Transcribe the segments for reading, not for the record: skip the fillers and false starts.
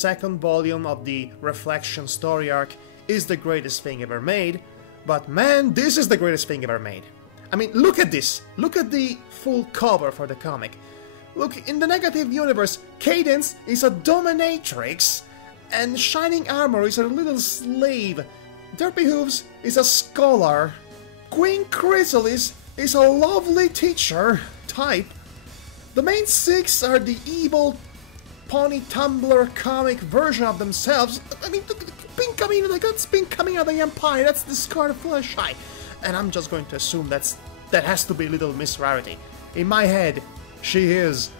second volume of the Reflection story arc is the greatest thing ever made, but man, this is the greatest thing ever made. I mean, look at this! Look at the full cover for the comic. Look, in the negative universe, Cadence is a dominatrix, and Shining Armor is a little slave. Derpy Hooves is a scholar. Queen Chrysalis is a lovely teacher type. The main six are the evil Pony Tumblr comic version of themselves. I mean, they got Spink coming out of the Empire, that's the Scarlet Flesheye. And I'm just going to assume that has to be Little Miss Rarity. In my head, she is.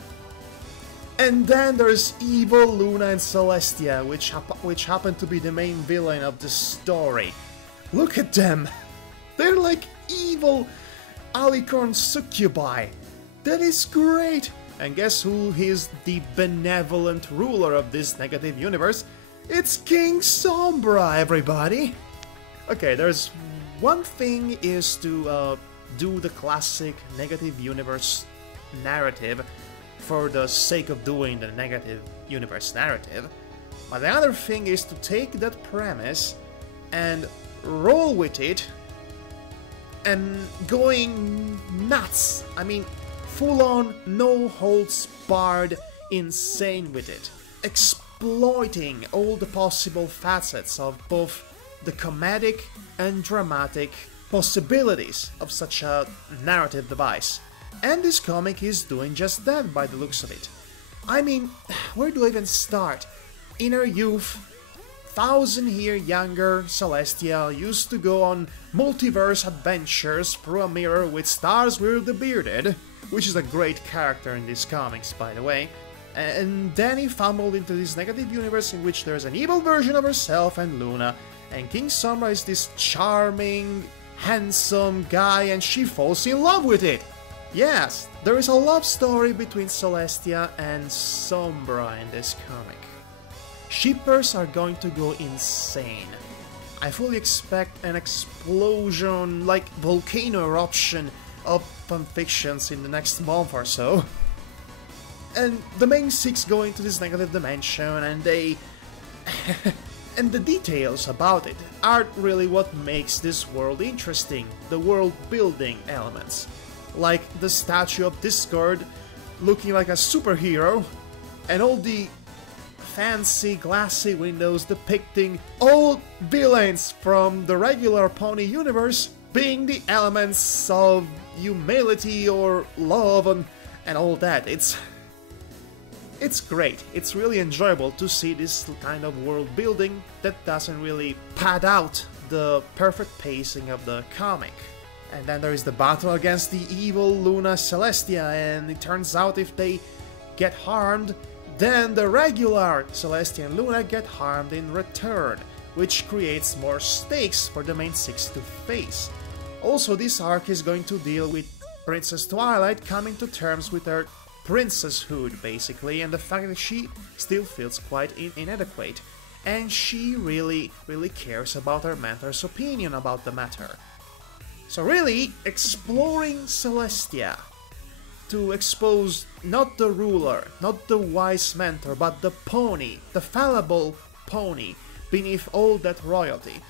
And then there's evil Luna and Celestia, which happen to be the main villain of the story. Look at them! They're like evil alicorn succubi. That is great! And guess who is the benevolent ruler of this negative universe? It's King Sombra, everybody! Okay, there's one thing is to do the classic negative universe narrative for the sake of doing the negative universe narrative, but the other thing is to take that premise and roll with it and going nuts. I mean, full-on, no-holds-barred insane with it, exploiting all the possible facets of both the comedic and dramatic possibilities of such a narrative device. And this comic is doing just that by the looks of it. I mean, where do I even start? In her youth, 1,000 years younger Celestia used to go on multiverse adventures through a mirror with Starsweir the Bearded, which is a great character in these comics, by the way. And then he fumbled into this negative universe in which there's an evil version of herself and Luna, and King Sombra is this charming, handsome guy, and she falls in love with it. Yes, there is a love story between Celestia and Sombra in this comic. Shippers are going to go insane. I fully expect an explosion, like volcano eruption, of fanfictions in the next month or so. And the main six go into this negative dimension, and they... and the details about it aren't really what makes this world interesting, the world-building elements. Like the statue of Discord looking like a superhero, and all the fancy glassy windows depicting old villains from the regular Pony universe being the elements of humility or love and all that. It's great. It's really enjoyable to see this kind of world building that doesn't really pad out the perfect pacing of the comic. And then there is the battle against the evil Luna Celestia, and it turns out if they get harmed, then the regular Celestia and Luna get harmed in return, which creates more stakes for the main six to face. Also, this arc is going to deal with Princess Twilight coming to terms with her princesshood, basically, and the fact that she still feels quite inadequate, and she really cares about her mentor's opinion about the matter. So really, exploring Celestia to expose not the ruler, not the wise mentor, but the pony, the fallible pony, beneath all that royalty,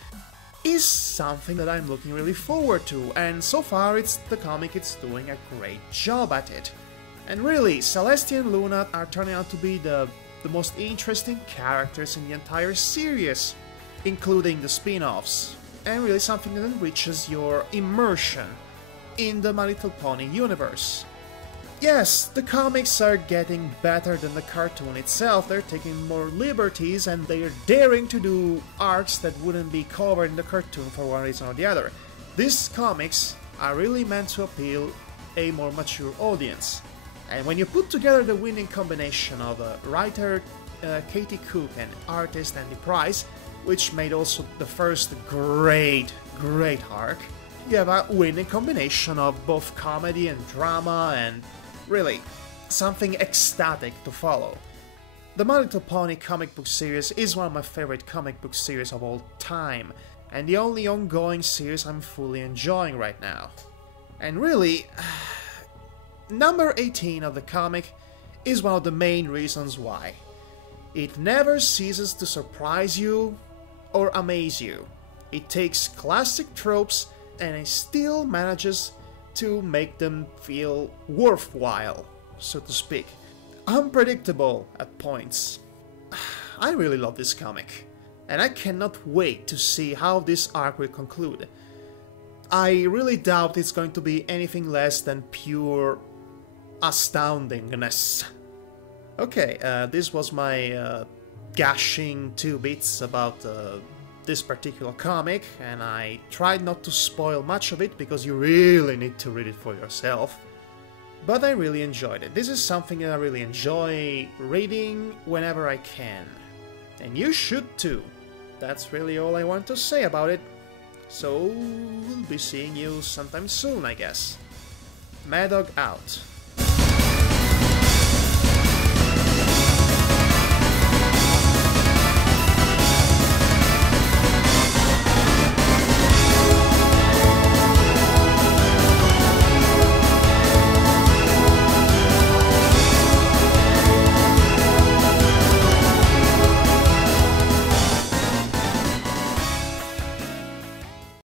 is something that I'm looking really forward to, and so far the comic it's doing a great job at it. And really, Celestia and Luna are turning out to be the most interesting characters in the entire series, including the spin-offs, and really something that enriches your immersion in the My Little Pony universe. Yes, the comics are getting better than the cartoon itself, they're taking more liberties and they're daring to do arcs that wouldn't be covered in the cartoon for one reason or the other. These comics are really meant to appeal a more mature audience. And when you put together the winning combination of writer Katie Cook and artist Andy Price, which made also the first great arc, you have a winning combination of both comedy and drama and really something ecstatic to follow. The My Little Pony comic book series is one of my favorite comic book series of all time, and the only ongoing series I'm fully enjoying right now. And really, number 18 of the comic is one of the main reasons why. It never ceases to surprise you or amaze you. It takes classic tropes and it still manages to make them feel worthwhile, so to speak. Unpredictable at points. I really love this comic, and I cannot wait to see how this arc will conclude. I really doubt it's going to be anything less than pure astoundingness. Okay, this was my gashing 2 bits about this particular comic, and I tried not to spoil much of it because you really need to read it for yourself. But I really enjoyed it. This is something that I really enjoy reading whenever I can. And you should too. That's really all I want to say about it. So, we'll be seeing you sometime soon, I guess. Madhog out.